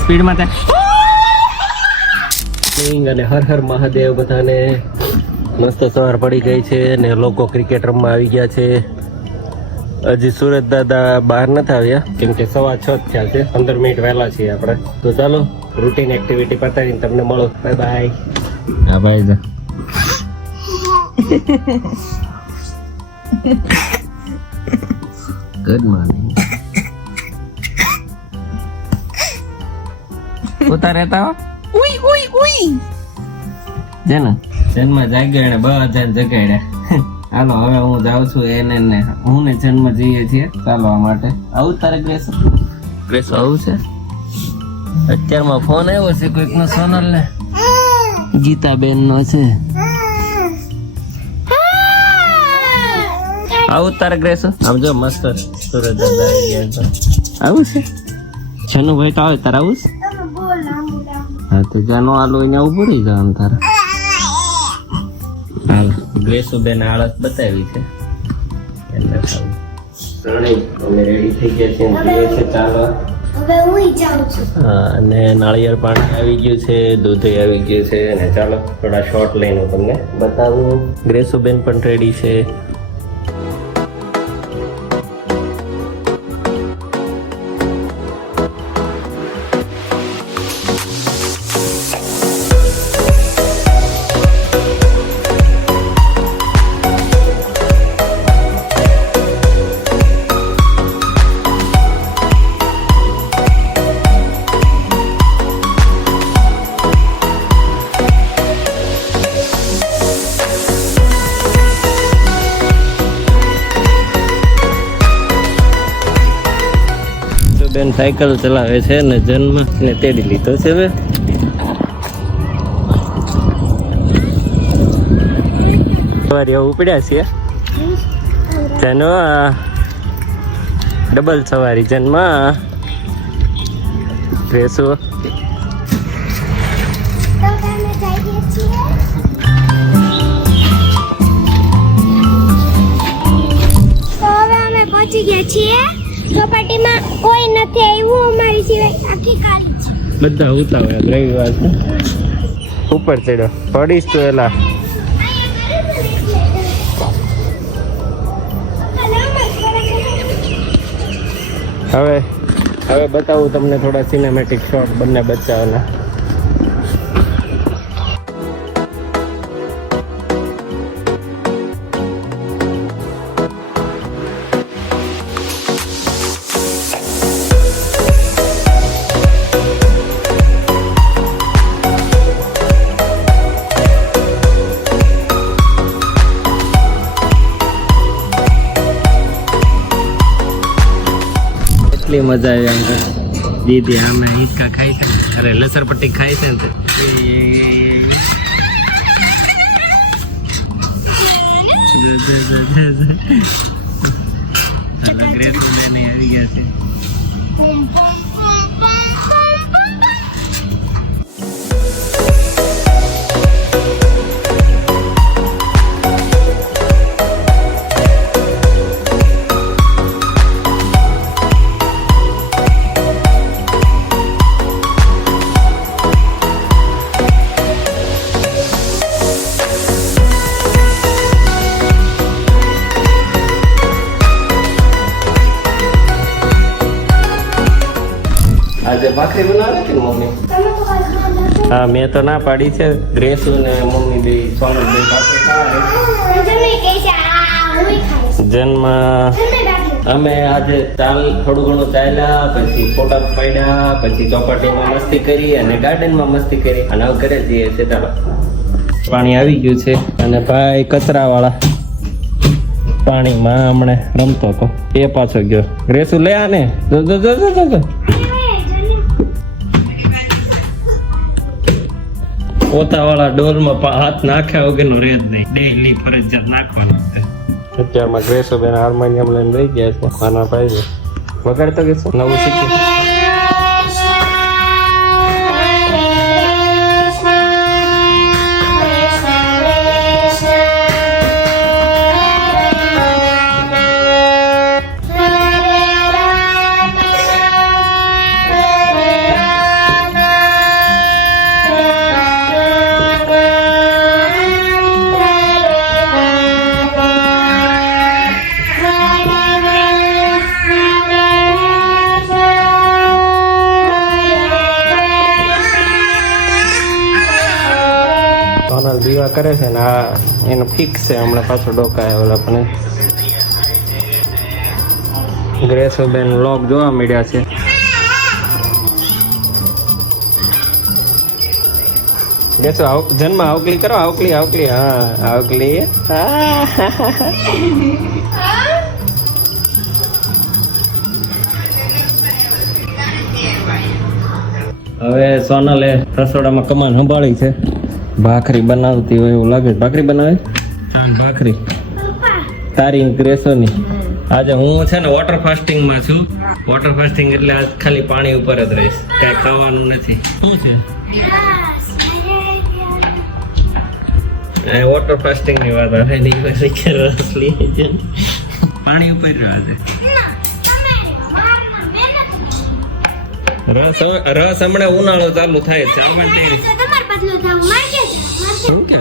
સ્પીડમાં થાય અને હર હર મહાદેવ બધાને મસ્ત સવાર પડી ગઈ છે ને લોકો ક્રિકેટ રમવા આવી ગયા છે. હજી સુરત દાદા બહાર નથી આવ્યા કેમ કે 6:15 થયા છે. 15 મિનિટ વહેલા છીએ આપણે. તો ચાલો રૂટીન એક્ટિવિટી પતાવીને તમને મળો. Bye bye. હા બાય. Good morning. ઉતા રહેતા હો. ઉઈ ઉઈ ઉઈ જેના જન્મ જાગ્યો એને બધાને જગાડ્યા. હાલો હવે હું જાઉં છું એને ને હું ને જન્મ જઈએ છીએ ચાલવા માટે. આવું તારે ગ્રેસો આવું છે. અત્યારમાં ફોન આવ્યો છે કોઈક નો, સોનલ ને ગીતાબેન નો છે. આવું તારે ગ્રેસો આમ જો મસ્ત સુરત આવી ગયા. આવું છે છનું ભાઈ તો આવે તારે આવું છે. હા તો જાનો આલો અહીંયા ઉભું રહી જવાનું તારે. હાલ ગ્રેસુબેન આળસ બતાવી છે એટલે અમે રેડી થઈ ગયા છે ચાલો. હવે હું જાઉં છું. હા અને નાળિયેર પાણી આવી ગયું છે, દૂધ આવી ગયું છે અને ચાલો થોડા શોર્ટ લઈને તમને બતાવું. ગ્રેસુબેન પણ રેડી છે. બેન સાયકલ ચલાવે છે ને જન્મ ને તેડી લીધો છે. હવે સવારે ઉપડ્યા છીએ જન્મ ડબલ સવારી જન્મ રેસો. પહોંચી ગયા છીએ ચોપાટીમાં. કોઈ નથી આવ્યું અમારી સિવાય. આખી ખાલી છે. બધા ઉતાવળ રવિવાર છે. ઉપર ચડ્યો પડીશ તો એલા. હવે બતાવું તમને થોડા સિનેમેટિક શોટ બંને બચ્ચાઓના. એટલી મજા આવી આમ તો. દીદી આમે હિંચકા ખાય છે ને, અરે લસરપટ્ટી ખાય છે ને આવી ગયા છે. આજે ભાખરી બનાવે કે મમ્મી? હા મેં તો ના પાડી છે. ગ્રેસુ ને મમ્મી બે સોનલ બે ભાખરી ખાવા. જન્મ અમે આજે થોડું ઘણું ચાલ્યા, પછી ફોટા પાડ્યા, પછી ચોપાટીમાં મસ્તી કરી અને ગાર્ડનમાં મસ્તી કરી અને હવે ઘરે જઈએ છે. ચાલો પાણી આવી ગયું છે અને ભાઈ કચરા વાળા પાણીમાં હમણે રમતો હતો એ પાછો ગયો. ગ્રેસુ લે આને પોતા વાળા ડોલમાં હાથ નાખ્યા વગરનો રહે જ નહીં. ડેલી ફરજિયાત નાખવાનું છે. અત્યારમાં ગ્રેસો બેન હાર્મોનિયમ લઈને રહી ગયા છે. આના ભાઈ વગાડતો કે શું નવું શીખ્યું. હા એનો ફિક્સ છે હમણાં પાછો ડોકા ઓલા પણ ગ્રેસોબેન વ્લોગ જોવા મળ્યા છે. ગ્રેસો જન્મ આવકલી કરો, આવકલી આવકલી, હા આવકલી. હવે સોનલે રસોડામાં કમાન સંભાળી છે. ભાખરી બનાવતી હોય એવું લાગે. ભાખરી બનાવે ભાખરી તારી ગ્રેસોની. આજે હું છે ને વોટર ફાસ્ટિંગમાં છું. વોટર ફાસ્ટિંગ એટલે આજ ખાલી પાણી ઉપર જ રહીશ, કાંઈ ખાવાનું નથી. શું છે વોટર ફાસ્ટિંગ ની વાત આવે નહીં, રસ લઈએ છે પાણી ઉપર રહ્યો છે. રસ હમણાં ઉનાળો ચાલુ થાય છે. શું કે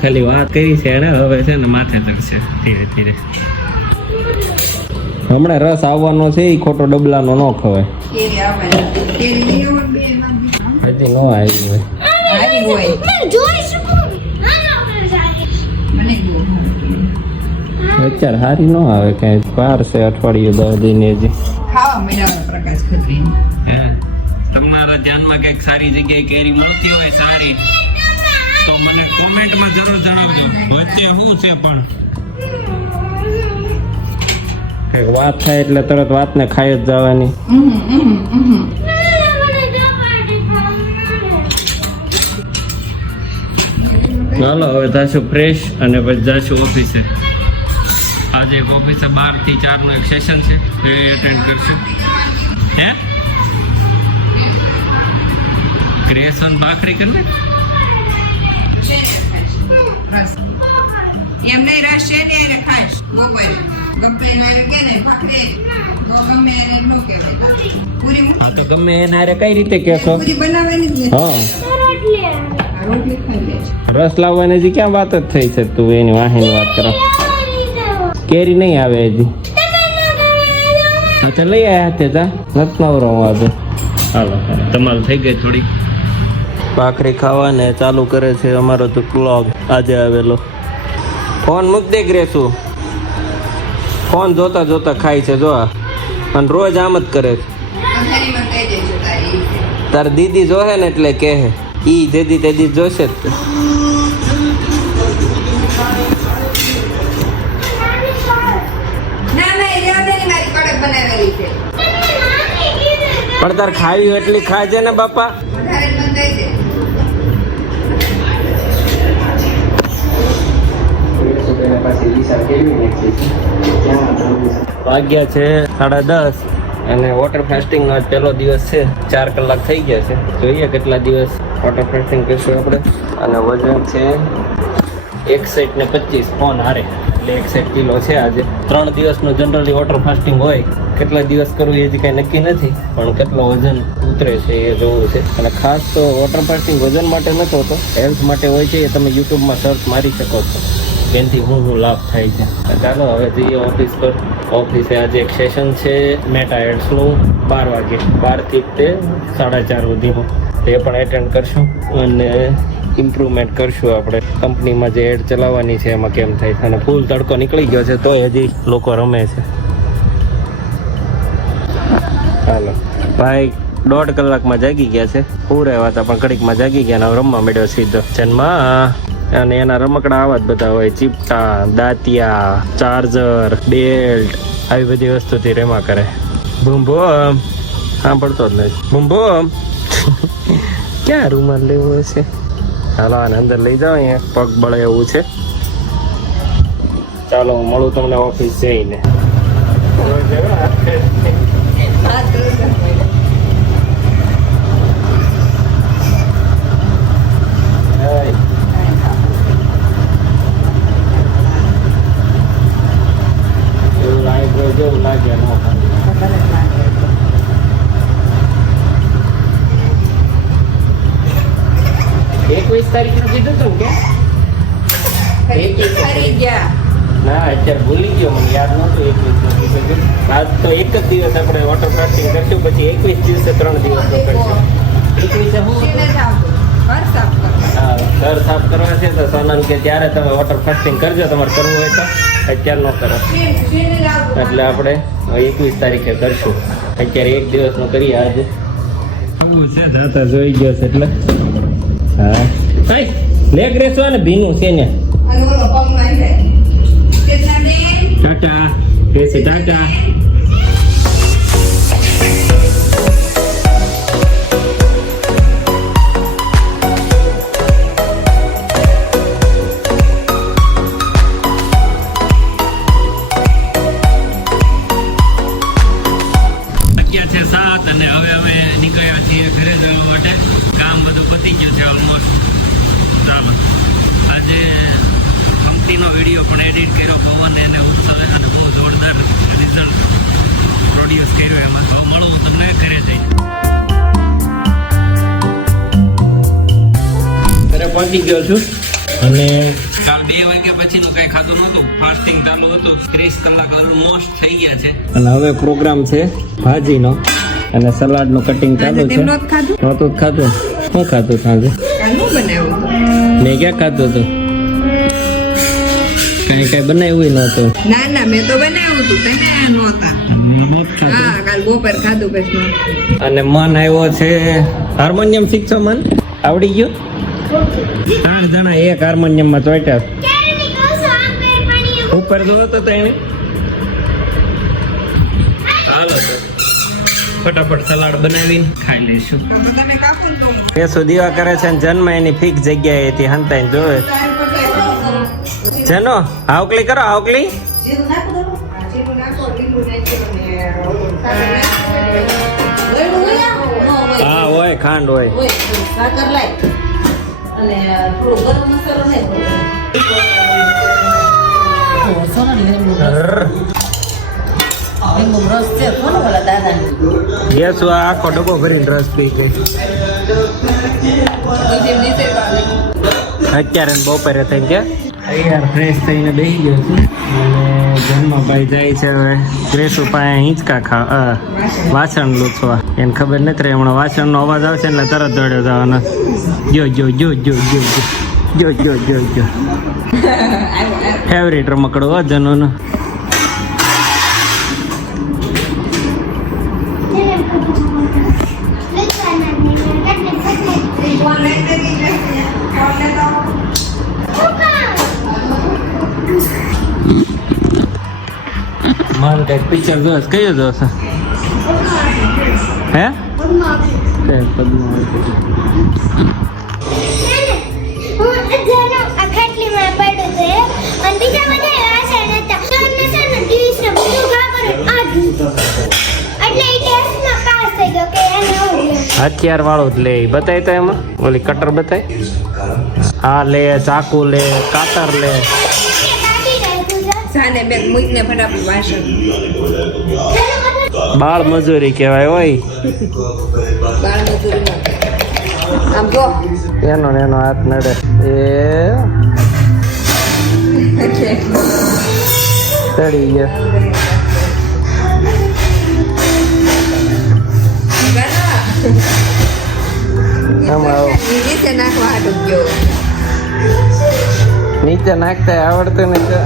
ખાલી વાત કરી છે એને, હવે છે ને માથે ચડશે ધીરે ધીરે. હમણાં રસ આવવાનો છે, એ ખોટો ડબલાનો ન ખવાય. હજી ન આવી હોય. વિચાર હારી ન આવે કઈ. વાર છે અઠવાડિયું 10 દિન હજી. તમારા ધ્યાનમાં કઈક સારી જગ્યાએ કેરી મળતી હોય સારી તો મને કોમેન્ટમાં જરૂર જણાવજો. વચ્ચે શું છે પણ વાત થાય એટલે તરત વાતને ખાઈ જ જવાની. ચાલો હવે જાશું ફ્રેશ અને પછી જાશું ઓફિસે. આજે એક ઓફિસે 12 થી 4 નું એક સેશન છે, એ એટેન્ડ કરશું. હે ક્રિએશન ભાખરી કરી લે. એમ નહીં રસ છે ને એને ખાઈશ બપોરે ગમે એને કે ને ભાખરી તો ગમે એને નો કહેવાય પૂરી હા તો ગમે એને હારે કઈ રીતે કહેશો? પૂરી બનાવવાની જ હા રોટલી ખાઈ લે. રસ લાવવાની હજી ક્યાં વાત જ થઈ છે? તું એની વાહીની વાત કરો. કેરી નહીં આવે હજી. હા તો લઈ આવ્યા હાથે જા નથી નવરો હું આજે. હાલો તમાલ થઈ ગઈ થોડી. ભાખરી ખાવાને ચાલુ કરે છે અમારો તો વ્લોગ આજે આવેલો. ફોન મૂક દે ગ્રેસુ. ફોન જોતા જોતા ખાય છે જો આ. અને રોજ આમ જ કરે છે. અંધારીમાં કહી દેજો તારી તાર દીદી જોહે ને એટલે કહે ઈ જેદી તેદી જોશે જ. ના ના એ રેવાની મારી કડક બનાવેલી છે પણ તાર ખાવી એટલી ખાજે ને બાપા. વધારે બંધાઈ દે. વાગ્યા છે 10:30 અને વોટર ફાસ્ટિંગ નો પહેલો દિવસ છે. 4 કલાક થઈ ગયા છે. જોઈએ કેટલા દિવસ વોટર ફાસ્ટિંગ કરશું આપણે. અને વજન છે 61.25 ફોન હારે એટલે 61 કિલો છે. આજે 3 દિવસનું જનરલી વોટર ફાસ્ટિંગ હોય. કેટલા દિવસ કરવું એ હજી કાંઈ નક્કી નથી, પણ કેટલો વજન ઉતરે છે એ જોવું છે. અને ખાસ તો વોટર ફાસ્ટિંગ વજન માટે નથી હોતો, હેલ્થ માટે હોય છે. એ તમે યુટ્યુબમાં સર્ચ મારી શકો છો એનાથી શું લાભ થાય છે. ચાલો હવે જઈએ ઓફિસ પર. ઓફિસે આજે એક સેશન છે મેટા એડ્સનું 12 વાગે, 12 થી તે 4:30 સુધીનું. તે પણ એટેન્ડ કરશું અને ઇમ્પ્રુવમેન્ટ કરશું આપણે કંપનીમાં જે એડ ચલાવવાની છે એમાં કેમ થાય છે. અને ફૂલ તડકો નીકળી ગયો છે તોય હજી લોકો રમે છે. હાલો ભાઈ 1.5 કલાકમાં જાગી ગયા છે. હું રહેવા હતા પણ ઘડીકમાં જાગી ગયા ને હવે રમવા મળ્યો સીધો. જન્મા અને એના રમકડા આવા જ બધા હોય, ચીપટા, દાંતિયા, ચાર્જર, બેલ્ટ, આવી બધી વસ્તુથી રમા કરે. ભૂમ સાંભળતો જ નથી. ભૂમ ક્યાં રૂમાલ લેવો છે? ચાલો આને અંદર લઈ જાઓ, અહીંયા પગ બળે એવું છે. ચાલો હું મળું તમને ઓફિસ જઈને. જેવું લાગે ન 21 તારીખનું કીધું તું કે 21 તારીખ ગયા ના અત્યારે ભૂલી ગયો, મને યાદ નહોતું 21 નથી. આજ તો એક જ દિવસ આપણે વોટર ક્રાફ્ટિંગ કરશું, પછી 21 દિવસે 3 દિવસનું કરશું. 21 શું એને જ આવતું. ઘર સાફ કરવા. હા, ઘર સાફ કરવા છે તો સોનલ કે ત્યારે તમે વોટર ક્રાફ્ટિંગ કરજો, તમારે કરવું હોય તો અત્યારે ન કરો. એને જ આવતું. એટલે આપણે 21 તારીખે કરશું. અત્યારે એક દિવસનું કરીએ આજે. શું છે દાતા જોઈ ગયો છે એટલે હા ભાઈ લેગ રેસવા ને ભીનું છે ને. અને ઓલો પગ લઈ જાય. કેટલા બેન? ટાટા બેસી ટાટા. છે 7 અને હવે અમે નીકળ્યા છીએ ઘરે જવા માટે. કામ બધું પતી ગયું છે ઓલમોસ્ટ. ચાલો આજે કંપનીનો વિડીયો પણ એડિટ કર્યો પવન અને ઉત્સવે, અને બહુ જોરદાર રિઝલ્ટ પ્રોડ્યુસ કર્યું. એમાં હવે મળું તમને ઘરે જઈ. ઘરે પહોંચી ગયો છું અને કાલ 2 વાગ્યા પછીનું કઈ ખાતું નહોતું, ફાસ્ટિંગ ચાલુ હતું. 30 કલાક ઓલમોસ્ટ થઈ ગયા છે અને હવે પ્રોગ્રામ છે ભાજીનો અને સલાડનું કટિંગ ચાલુ છે. તેમ નહોતું ખાધું? નહોતું જ ખાધું. શું ખાધું સાંજે? કાનું બનાવ્યું? મેં ક્યાં ખાધું હતું? કઈ બનાવ્યું નહોતું. ના ના, મેં તો બનાવ્યું હતું, તમે નહોતા. હા, કાલ બપોર ખાધું પછી. અને મન આવ્યો છે હાર્મોનિયમ શીખશો? મન આવડી ગયું? 4 જણા એક હાર્મોનિયમમાં ચોટ્યા. ઉપર જોવો તો તેને. હાલો તો ફટાફટ સલાડ બનાવીને ખાઈ લઈશું. તમે કાપો ને તો પેસો દીવા કરે છે ને જન્મ એની ફિક્સ જગ્યાએથી હંતાઈને જોવે. જનો હાવકલી કરો, હાવકલી. જીરું નાખો દો. જીરું નાખો, લીંબુ નાખો ને હા હોય, ખાંડ હોય. સાકર લાય અને થોડો ગરમ મસાલો ને લીંબુ રસ છે કોનો ઓલા દાદા ગેસ આખો ડબ્બો ભરીને રસ પી ગઈ. અત્યારે ને બપોરે થઈ ગયા. તૈયાર ફ્રેશ થઈને બેસી ગયો છું અને જન્મભાઈ જાય છે હવે ગ્રેસુ પાસે હિંચકા વાસણ લૂછવા. એને ખબર નથી રહી હમણાં વાસણનો અવાજ આવશે એટલે તરત દોડ્યો જવાનો. જો જો જો જો જો જો જો જો જો ફેવરેટ રમકડો હો જનોનો. મારે કઈક પિક્ચર જોશ. કયો જોશ? હે હથિયાર વાળું જ લે. બતાય તો એમાં ઓલી કટર બતાય. હા લે, ચાકુ લે, કાતર લે. સાને બેગ મૂકને ફટાફટ વાસણ. બાળ મજૂરી કહેવાય હોય. બાળ મજૂરી આમ જો એનો ને એનો હાથ નડે. એ ચડી ગયો. આમાં આવો. નીચે નાખવા હાટું ગયો. નીચે નાખતા આવડતું નહીં તો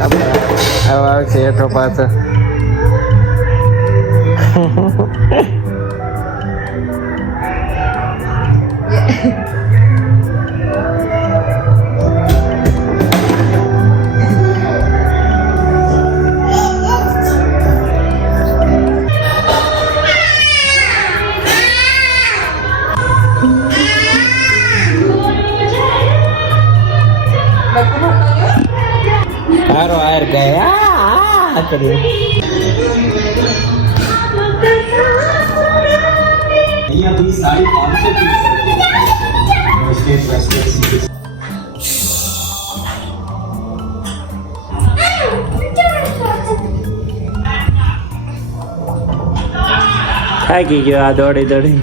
હવે આવશે હેઠો પાછો. હારો હાર ગયા કર્યું. અહીંયાથી 550 થાકી ગયો આ દોડી દોડી.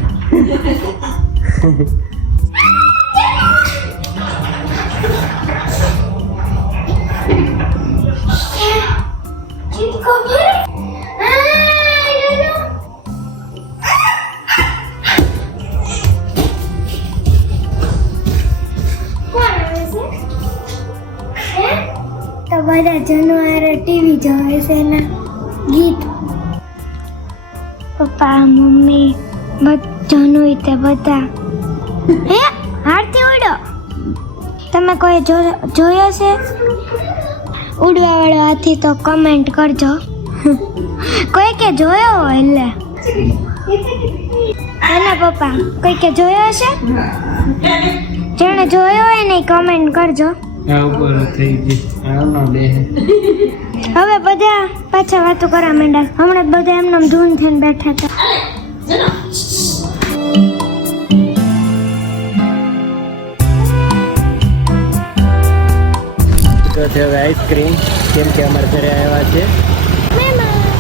બધા જનવારે ટીવી જોવે છે એના ગીત. પપ્પા મમ્મી બધાનું તે બધા હે હારથી ઉડો. તમે કોઈ જોયો છે ઉડવા વાળો હાથી? તો કમેન્ટ કરજો. કોઈ કે જોયો હોય એટલે એના પપ્પા કોઈ કે જોયો હશે? જેણે જોયો હોય ને કમેન્ટ કરજો. આ ઉપર થઈ ગઈ આનો બે હવે બધા પાછા વાતો કરવા માંડ્યા. હમણાં જ બધા એમને ધૂન થઈને બેઠા હતા. તો છે હવે આઈસ્ક્રીમ, કેમ કે અમારે ઘરે આવ્યા છે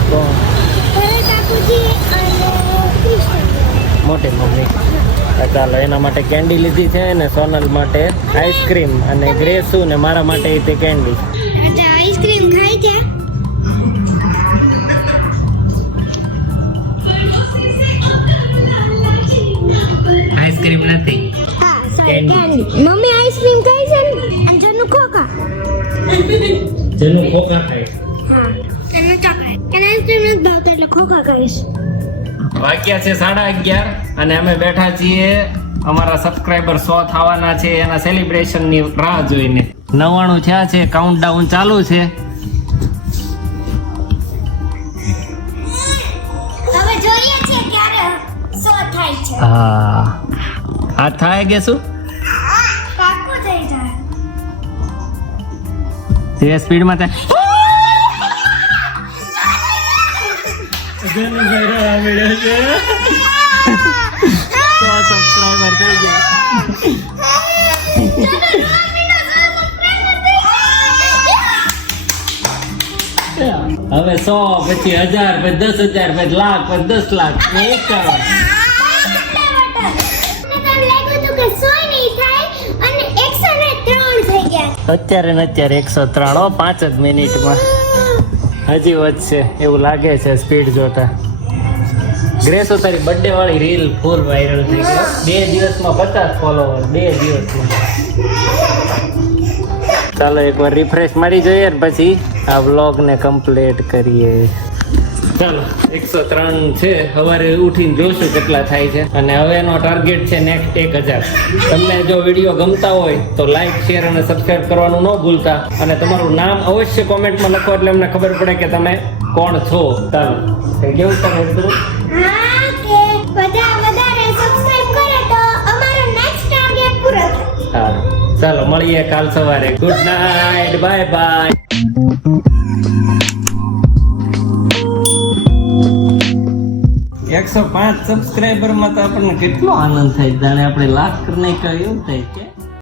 કોણ? મોટી મમ્મી. ચાલો એના માટે કેન્ડી લીધી છે ને સોનલ માટે આઈસ્ક્રીમ અને ગ્રેસુ ને મારા માટે તે કેન્ડી. આઈસ્ક્રીમ ખાઈ ગયા. આઈસ્ક્રીમ નથી, હા sorry, Candy. candy. Mummy ice cream ખાઈ છે ને અને જનુ ખોખા. જેનું ખોખા ખાય. હા એને ચોકલેટ. એને આઈસ્ક્રીમ નથી ભાવતો એટલે ખોખા ખાઈશ. વાગ્યા છે 11:30 અને અમે બેઠા છીએ અમારા સબસ્ક્રાઇબર 100 થવાના છે એના સેલિબ્રેશન ની રાહ જોઈને. 99 થયા છે, કાઉન્ટડાઉન ચાલુ છે. હવે જોઈએ છીએ ક્યારે 100 થાય છે. હા આ થાય કે શું પાક્કું થઈ જાય. તે સ્પીડમાં થાય. જનભાઈ રવા મળ્યો છે. 100 સબસ્ક્રાઇબર થઈ ગયા. હવે 100 પછી 1000 પછી 10,000 પછી લાખ પછી 10 લાખ ને 1 કરોડ. અત્યારે ને અત્યારે 103 5 જ મિનિટમાં. હજી વધશે એવું લાગે છે સ્પીડ જોતા. ગ્રેસો તારી બર્થડે વાળી રીલ ફૂલ વાયરલ થઈ ગઈ. 2 દિવસમાં 50 ફોલોવર 2 દિવસમાં. ચાલો એકવાર રિફ્રેશ મારી જોઈએ ને પછી આ વ્લોગ ને કમ્પ્લીટ કરીએ. ચાલો 103 છે. સવારે ઉઠીને જોશું કેટલા થાય છે. અને હવે એનો ટાર્ગેટ છે નેક્સ્ટ 1000. તમને જો વિડીયો ગમતા હોય તો લાઈક શેર અને સબસ્ક્રાઇબ કરવાનું ન ભૂલતા. અને તમારું નામ અવશ્ય કોમેન્ટમાં લખો એટલે અમને ખબર પડે કે તમે કોણ છો. ચાલો કેવું તમે હા કે બધા વધારે સબસ્ક્રાઇબ કરે તો અમારો નેક્સ્ટ ટાર્ગેટ પૂરો થાય. હા ચાલો મળીએ કાલ સવારે. Good night, bye bye. 105 subscriber માં તો આપણને કેટલો આનંદ થાય, જાણે આપણે લાખ કરી નાખ્યા એવું થાય છે.